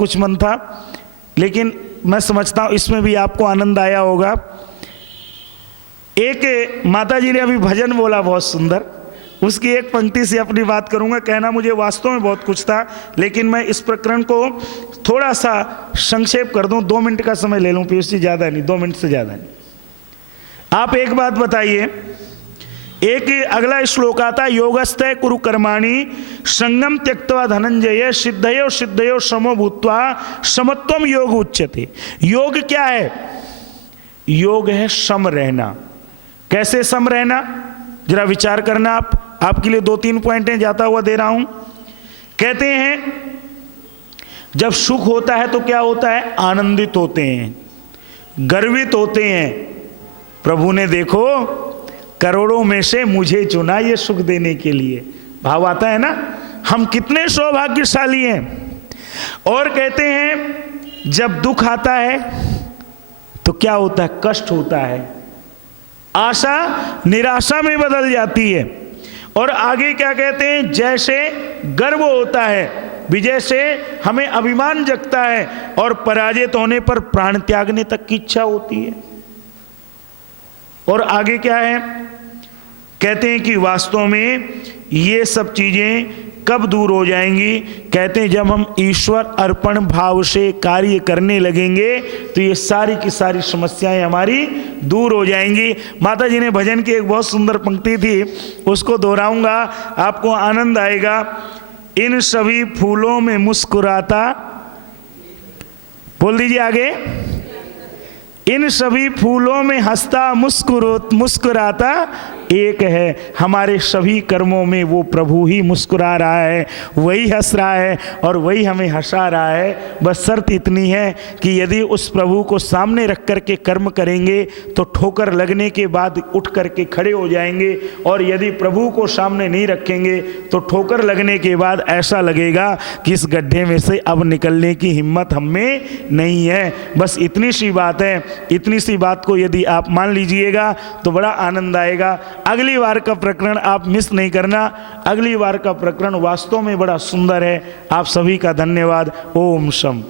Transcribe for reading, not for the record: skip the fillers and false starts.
कुछ मन था, लेकिन मैं समझता हूँ इसमें भी आपको आनंद आया होगा। एक माता जी ने अभी भजन बोला बहुत सुंदर, उसकी एक पंक्ति से अपनी बात करूंगा। कहना मुझे वास्तव में बहुत कुछ था, लेकिन मैं इस प्रकरण को थोड़ा सा संक्षेप कर दूं। 2 मिनट का समय ले लूं पीयूष जी, ज़्यादा नहीं, 2 मिनट से ज़्यादा नहीं। आप एक बात बताइए, एक अगला श्लोक आता, योगस्ते कुरु कर्माणि संगम त्यक्त्वा धनंजय सिद्धयो सिद्धयो समो भूत्वा समत्वम योग उच्यते। योग क्या है? योग है सम रहना। कैसे सम रहना, जरा विचार करना। आपके लिए 2-3 पॉइंटें जाता हुआ दे रहा हूं। कहते हैं जब सुख होता है तो क्या होता है? आनंदित होते हैं, गर्वित होते हैं। प्रभु ने देखो करोड़ों में से मुझे चुना ये सुख देने के लिए। भाव आता है ना, हम कितने सौभाग्यशाली हैं। और कहते हैं जब दुख आता है तो क्या होता है? कष्ट होता है, आशा निराशा में बदल जाती है। और आगे क्या कहते हैं? जैसे गर्व होता है, विजय से हमें अभिमान जगता है, और पराजित होने पर प्राण त्यागने तक की इच्छा होती है। और आगे क्या है? कहते हैं कि वास्तव में ये सब चीजें कब दूर हो जाएंगी? कहते हैं जब हम ईश्वर अर्पण भाव से कार्य करने लगेंगे तो ये सारी की सारी समस्याएं हमारी दूर हो जाएंगी। माता जी ने भजन की एक बहुत सुंदर पंक्ति थी, उसको दोहराऊंगा, आपको आनंद आएगा। इन सभी फूलों में मुस्कुराता, बोल दीजिए आगे, इन सभी फूलों में हंसता मुस्कुराता एक है। हमारे सभी कर्मों में वो प्रभु ही मुस्कुरा रहा है, वही हंस रहा है और वही हमें हंसा रहा है। बस शर्त इतनी है कि यदि उस प्रभु को सामने रख कर के कर्म करेंगे तो ठोकर लगने के बाद उठ कर के खड़े हो जाएंगे, और यदि प्रभु को सामने नहीं रखेंगे तो ठोकर लगने के बाद ऐसा लगेगा कि इस गड्ढे में से अब निकलने की हिम्मत हम में नहीं है। बस इतनी सी बात है। इतनी सी बात को यदि आप मान लीजिएगा तो बड़ा आनंद आएगा। अगली बार का प्रकरण आप मिस नहीं करना। अगली बार का प्रकरण वास्तव में बड़ा सुंदर है। आप सभी का धन्यवाद। ओम शम।